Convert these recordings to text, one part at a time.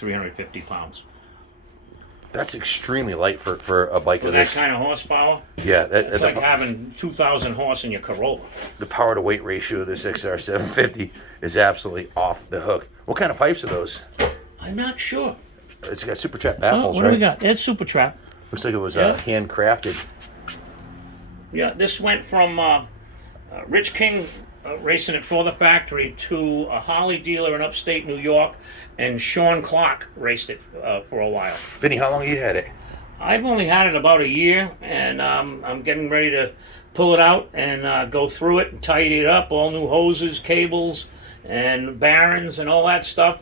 350 pounds. That's extremely light for a bike With of that this. kind of horsepower, Yeah, it's like having 2,000 horse in your Corolla. the power to weight ratio of this XR750 is absolutely off the hook. What kind of pipes are those? I'm not sure. It's got super trap Oh, baffles, what right? do we got? It's Super Trap. Looks like it was Yeah. handcrafted. Yeah, this went from Rich King racing it for the factory to a Harley dealer in upstate New York, and Sean Clark raced it for a while. Vinny, how long have you had it? I've only had it about a year, and I'm getting ready to pull it out and go through it and tidy it up, all new hoses, cables, and bearings and all that stuff,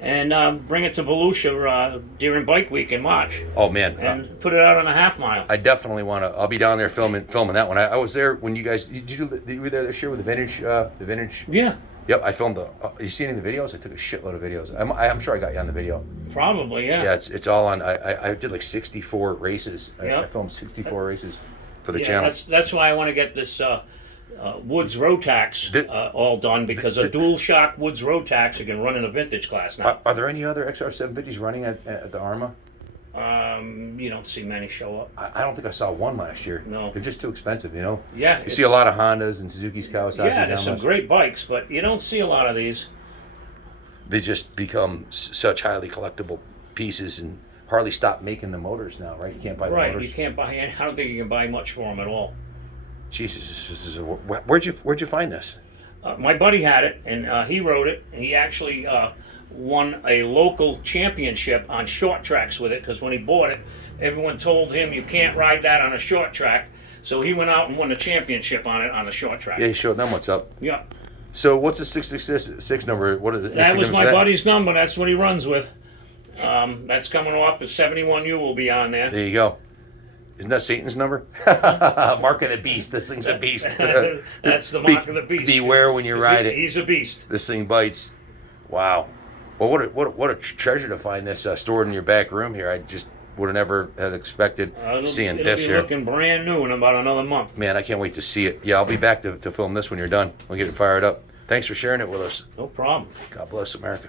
and bring it to Volusia during Bike Week in March, Oh man, and put it out on a half mile. I definitely want to. I'll be down there filming that one. I was there when you guys. You were there this year with the vintage. The vintage. Yeah, Yep, I filmed the. You seen any of the videos? I took a shitload of videos. I'm sure I got you on the video. probably, yeah. Yeah, it's all on. I did like 64 races. I Yeah. filmed 64 races for the Yeah, channel. that's why I want to get this Woods Rotax all done, because a dual shock Woods Rotax you can run in a vintage class now. Are there any other XR750s running at the ARMA? You don't see many show up. I don't think I saw one last year. No. They're just too expensive, you know? Yeah, You see a lot of Hondas and Suzuki's, Kawasaki's. yeah, there's some Yamaha's. great bikes, but you don't see a lot of these. They just become such highly collectible pieces, and Harley stopped making the motors now, right? You can't buy the Right, motors. you can't buy. I don't think you can buy much for them at all. Jesus, this is where'd you find this? My buddy had it, and he rode it. He actually won a local championship on short tracks with it, because when he bought it, everyone told him you can't ride that on a short track. So he went out and won a championship on it on a short track. Yeah, he showed them what's up. Yeah. So what's the 666 number? What is it? That was my buddy's number. That's what he runs with. That's coming off. The 71U will be on there. There you go. Isn't that Satan's number? Mark of the beast. This thing's a beast. That's the mark of the beast. Beware when you ride it. He's a beast. This thing bites. Wow. Well, what a treasure to find this stored in your back room here. I just would have never had expected seeing It'll this be here. looking brand new in about another month. Man, I can't wait to see it. Yeah, I'll be back to film this when you're done. We'll get it fired up. Thanks for sharing it with us. No problem. God bless America.